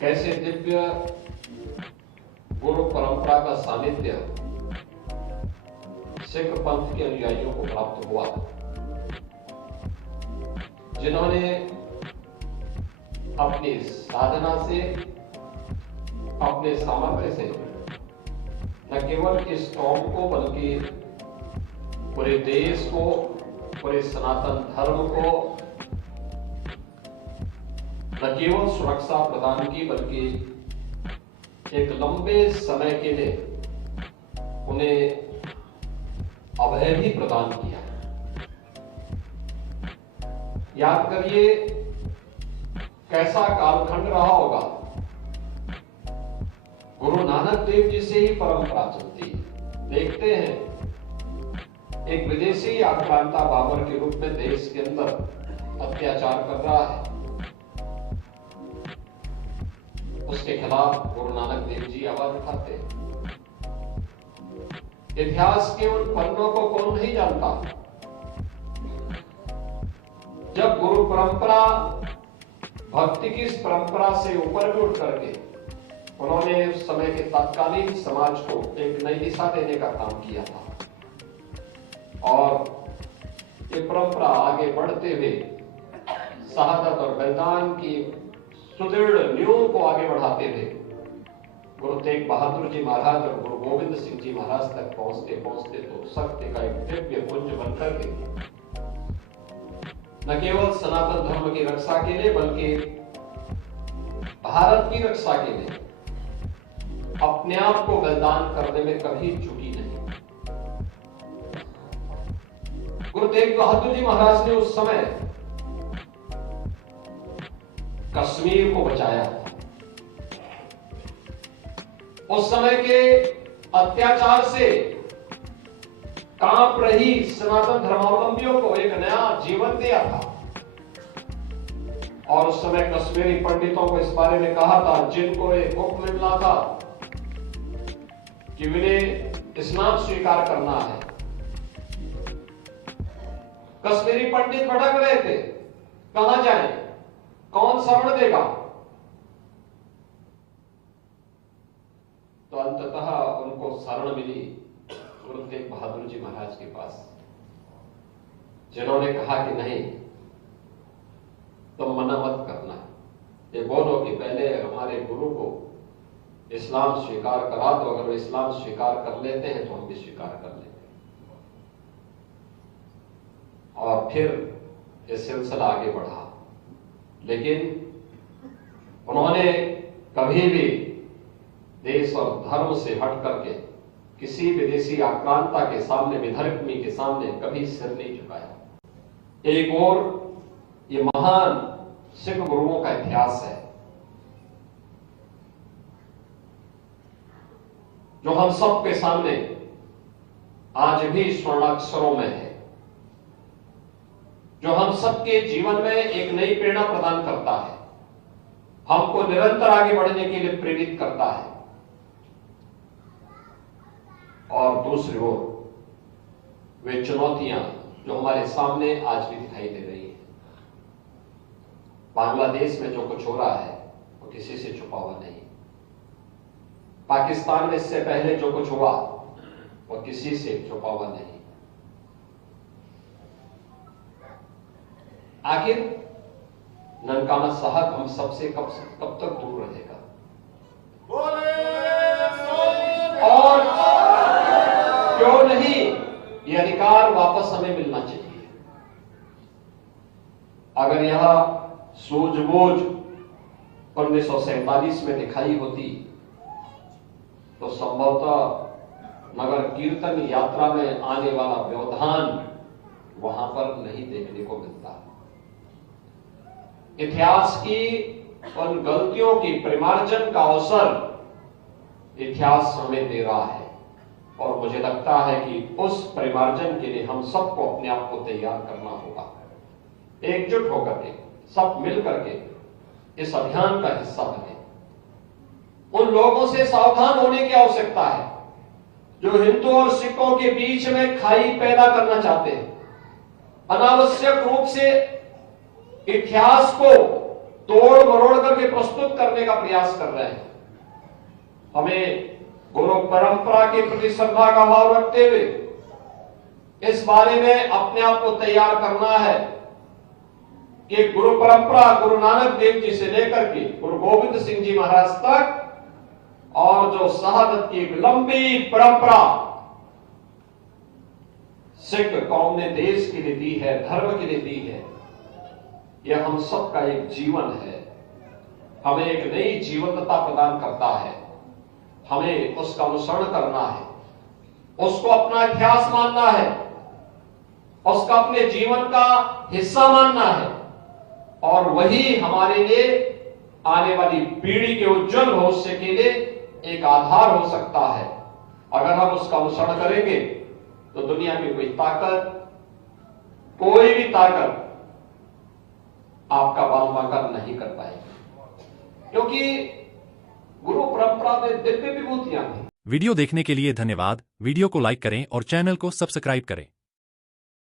कैसे दिव्य गुरु परंपरा का सानिध्य सिख पंथ के अनुयायियों को प्राप्त हुआ, जिन्होंने अपनी साधना से, अपने सामर्थ्य से न केवल इस कौम को बल्कि पूरे देश को, पूरे सनातन धर्म को न केवल सुरक्षा प्रदान की बल्कि एक लंबे समय के लिए उन्हें अभय भी प्रदान किया। याद करिए कैसा कालखंड रहा होगा। गुरु नानक देव जी से ही परंपरा चलती है। देखते हैं एक विदेशी आक्रांता बाबर के रूप में देश के अंदर अत्याचार कर रहा है, उसके खिलाफ गुरु नानक देव जी आवाज उठाते हैं। इतिहास के उन पन्नों को कौन नहीं जानता जब गुरु परंपरा भक्ति की इस परंपरा से ऊपर भी उठ करके उन्होंने उस समय के तत्कालीन समाज को एक नई दिशा देने का काम किया था। और ये परंपरा आगे बढ़ते हुए शहादत और बलिदान की सुदृढ़ नींव को आगे बढ़ाते हुए गुरु तेग बहादुर जी महाराज और गुरु गोविंद सिंह जी महाराज तक पहुंचते पहुंचते तो सत्य का एक दिव्य पुंज बनकर के न केवल सनातन धर्म की रक्षा के लिए बल्कि भारत की रक्षा के लिए अपने आप को बलिदान करने में कभी चूकी नहीं। गुरु तेग बहादुर जी महाराज ने उस समय कश्मीर को बचाया। उस समय के अत्याचार से कांप रही सनातन धर्मावलंबियों को एक नया जीवन दिया था। और उस समय कश्मीरी पंडितों को इस बारे में कहा था, जिनको एक हुक्म मिला था कि उन्हें इस्लाम स्वीकार करना है। कश्मीरी पंडित भटक रहे थे, कहां जाएं, कौन शरण देगा। तो अंततः उनको शरण मिली गुरु तेग बहादुर जी महाराज के पास, जिन्होंने कहा कि नहीं, तुम मना मत करना, ये बोलो कि पहले हमारे गुरु को इस्लाम स्वीकार करा दो। अगर वो इस्लाम स्वीकार कर लेते हैं तो हम भी स्वीकार कर लेते हैं। और फिर ये सिलसिला आगे बढ़ा। लेकिन उन्होंने कभी भी देश और धर्म से हट करके किसी विदेशी आक्रांता के सामने, विधर्मी के सामने कभी सिर नहीं झुकाया। एक और ये महान सिख गुरुओं का इतिहास है जो हम सब के सामने आज भी स्वर्णाक्षरों में है, जो हम सबके जीवन में एक नई प्रेरणा प्रदान करता है, हमको निरंतर आगे बढ़ने के लिए प्रेरित करता है। और दूसरी ओर वे चुनौतियां जो हमारे सामने आज भी दिखाई दे रही है। बांग्लादेश में जो कुछ हो रहा है वो किसी से छुपा हुआ नहीं। पाकिस्तान में इससे पहले जो कुछ हुआ वो किसी से छुपा हुआ नहीं। आखिर ननकाना साहब हम सबसे कब तक दूर रहेगा? और क्यों नहीं ये अधिकार वापस हमें मिलना चाहिए। अगर यह सूझबूझ 1947 में दिखाई होती तो संभवतः नगर कीर्तन यात्रा में आने वाला व्यवधान वहां पर नहीं देखने को मिलता। इतिहास की उन गलतियों की परिमार्जन का अवसर इतिहास हमें दे रहा है। और मुझे लगता है कि उस परिमार्जन के लिए हम सबको अपने आप को तैयार करना होगा। एकजुट होकर के, सब मिल करके इस अभियान का हिस्सा बने। उन लोगों से सावधान होने की आवश्यकता है जो हिंदू और सिखों के बीच में खाई पैदा करना चाहते हैं, अनावश्यक रूप से इतिहास को तोड़ मरोड़ करके प्रस्तुत करने का प्रयास कर रहे हैं। हमें गुरु परंपरा के प्रति श्रद्धा का भाव रखते हुए इस बारे में अपने आप को तैयार करना है कि गुरु परंपरा गुरु नानक देव जी से लेकर के गुरु गोविंद सिंह जी महाराज तक और जो शहादत की एक लंबी परंपरा सिख कौम ने देश के लिए दी है, धर्म के लिए दी है, यह हम सबका एक जीवन है। हमें एक नई जीवंतता प्रदान करता है। हमें उसका अनुसरण करना है, उसको अपना इतिहास मानना है, उसका अपने जीवन का हिस्सा मानना है और वही हमारे लिए आने वाली पीढ़ी के उज्जवल भविष्य के लिए एक आधार हो सकता है। अगर हम उसका अनुसरण करेंगे तो दुनिया की कोई भी ताकत आपका बालमाकर नहीं कर पाएगी, क्योंकि गुरु परंपरा में दिव्य विभूतियां थी। वीडियो देखने के लिए धन्यवाद। वीडियो को लाइक करें और चैनल को सब्सक्राइब करें।